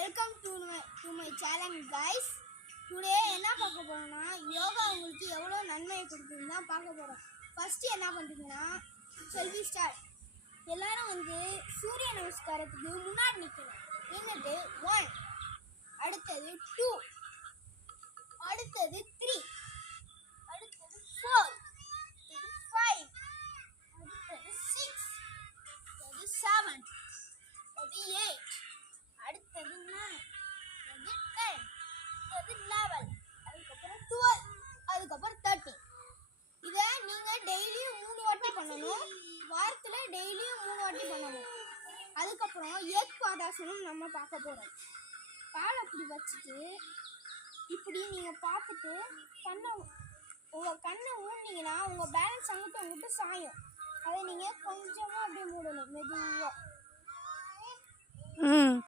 Welcome to my channel guys. Today என்ன பார்க்க போறோம்னா யோகா உங்களுக்கு எவ்வளவு நன்மை கொடுக்குதுன்னு தான் பார்க்க போறோம். ஃபர்ஸ்ட் என்ன பண்றீங்கன்னா செல்வி ஸ்டார்ட். எல்லாரும் சூரிய நமஸ்காரத்துக்கு முன்னாடி நிக்கணும். என்னது 1, அடுத்தது 2, அடுத்தது 3, அடுத்தது 4, அடுத்தது 5, அடுத்தது 6, அடுத்தது 7, அடுத்தது 8, அடுத்தது 9, அடுத்தது 10, அடுத்தது 11, அதுக்கப்புறம் 12, அதுக்கப்புறம் 13. இதை நீங்க டெய்லியும் 3 வாட்டி பண்ணணும். வாரத்துல டெய்லியும் 3 வாட்டி பண்ணணும். அதுக்கப்புறம் ஏக் பாதாசனம் நம்ம பார்க்க போறோம். காலை அப்படி வச்சுட்டு இப்படி நீங்க பார்த்துட்டு உங்க கண்ணை ஊண்டிங்கன்னா உங்க பேலன்ஸ் அங்கிட்டு சாயும். அதை நீங்க கொஞ்சமா அப்படியே மூடணும் மெதுவா.